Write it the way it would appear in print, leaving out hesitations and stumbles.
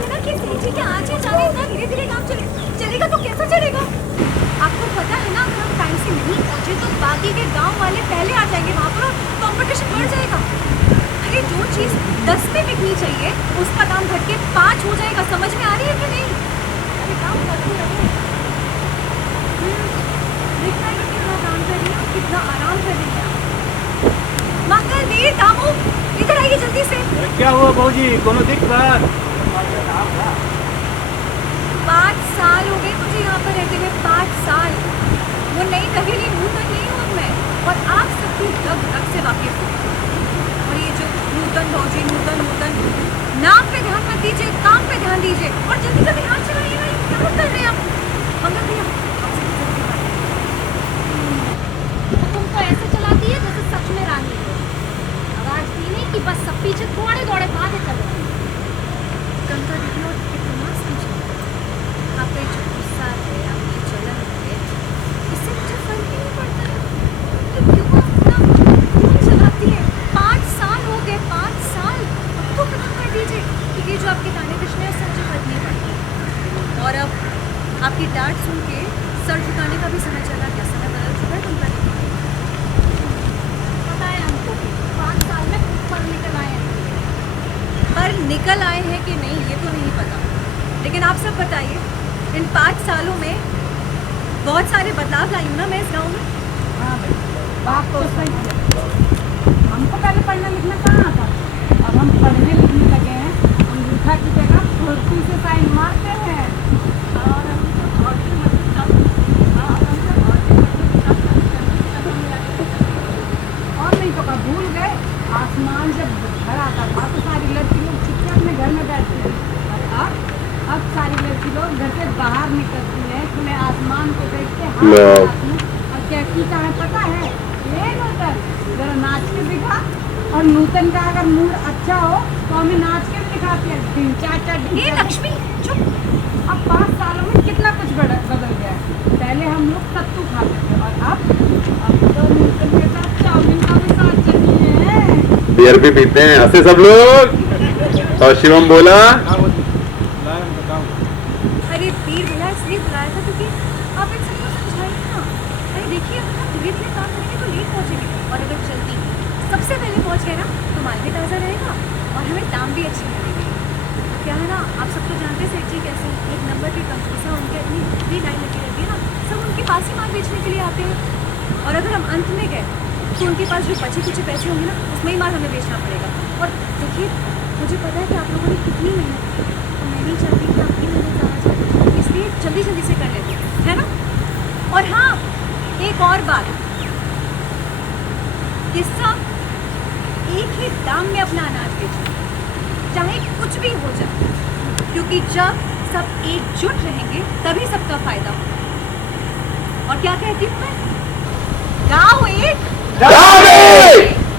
है ना कि सेठी के आने जाने इतना धीरे धीरे काम चलेगा तो कैसा चलेगा? आपको पता है ना, अगर हम टाइम से नहीं पहुंचे तो बाकी के गांव वाले पहले आ जाएंगे वहाँ पर और कंपटीशन बढ़ जाएगा। अरे जो चीज़ 10 में बिकनी चाहिए उसका दाम घट के 5 हो जाएगा। समझ में आ रही है कि नहीं? अरे काम करती रहो। देखना है कितना काम कर रही है, कितना आराम कर रही है। मंगल वीर दामू, इधर आइए जल्दी से। क्या हुआ भाजी, कोनो दिक्कत? 5 साल हो गए मुझे यहाँ पर रहते हुए, 5 साल। वो नई नवेली नूतन नहीं हूँ मैं, और आप सबकी रग रग से वाकिफ हूँ। और ये जो नूतन भौजी, नूतन नाम पे ध्यान मत दीजिए, काम पे ध्यान दीजिए। और जल्दी जल्दी हाथ चलाइएगा, ये क्या कर रहे हैं आप? मंगल भैया आपसे जल्दी बात है। तुम तो ऐसे चलाती है जैसे सच में रानी हो। आवाज दी नहीं कि बस सब पीछे दौड़े दौड़े भागे चलो। गंगा दीदी और कितना समझा आपका जो गुस्सा है, आपकी जलन है, इससे मुझे फर्क ही नहीं पड़ता है। तो क्यों आप इतना खून चलाती है? 5 साल हो गए, 5 साल। अब तो खत्म कर दीजिए, क्योंकि जो आपके गाने कृष्ण है उससे मुझे फर्क नहीं पड़ता। और अब आपकी डांट सुन के सर झुकाने का भी समय चला गया, समय बदल चुका है गंगा दीदी। पता है हमको 5 साल में ऊपर निकल आए हैं। पर निकल आए हैं कि नहीं ये तो नहीं पता, लेकिन आप सब बताइए, इन 5 सालों में बहुत सारे बदलाव लाई हूँ ना मैं इस गाँव में। हाँ भाई, बात तो सही है। हमको पहले पढ़ना लिखना कहाँ आता, अब हम पढ़ने लिखने लगे हैं। अंगूठा की जगह फुर्ती से साइन मारते हैं। और हमको भौजी मतलब और नहीं तो कब भूल गए, आसमान जब घर आता था तो सारी लड़की लोग चुपचाप अपने घर में बैठती थी। और अब सारी लड़की लोग घर से बाहर निकलती है, खुले आसमान को देख के हाथ मिलाती हैं। और क्या की है पता है? ये नूतन जरा नाच के दिखा। और नूतन का अगर मूड अच्छा हो तो हमें नाच के भी दिखाती है। 3-4 ये लक्ष्मी चुप। अब 5 सालों में कितना कुछ बदल गया है। पहले हम लोग सत्तू खाते थे और अब तो नूतन के साथ चाउमीन का भी साथ चाहिए। बियर भी पीते हैं, हंसे सब लोग। और शिवम बोला अरे वीर भैया इसलिए बुलाया था क्योंकि आप इन सबको समझाइए ना। अरे देखिए, अगर हम धीरे धीरे काम करेंगे तो लेट पहुँचेंगे, और अगर जल्दी सबसे पहले पहुँच गए ना तो माल भी ताज़ा रहेगा और हमें दाम भी अच्छे मिलेंगे। क्या है ना, आप सब तो जानते हैं सेठ जी कैसे एक नंबर के कंजूस हैं, उनके इतनी भी लाइन लगी रहती है ना, सब उनके पास ही माल बेचने के लिए आते हैं। और अगर हम अंत में गए तो उनके पास जो बचे कुछ पैसे होंगे ना उसमें ही माल हमें बेचना पड़ेगा। और देखिए, मुझे पता है कि आप लोगों ने कितनी मेहनत की, तो मैं नहीं चाहती कि आपकी मेहनत ज़्यादा जाए, इसलिए जल्दी जल्दी से कर लेते हैं, है ना? और हाँ, एक और बात, कि सब एक ही दाम में अपना अनाज बेचें, चाहे कुछ भी हो जाए, क्योंकि जब सब एकजुट रहेंगे तभी सबका फायदा होगा। और क्या कहती हूँ मैं? गाँव एक गाँव एक।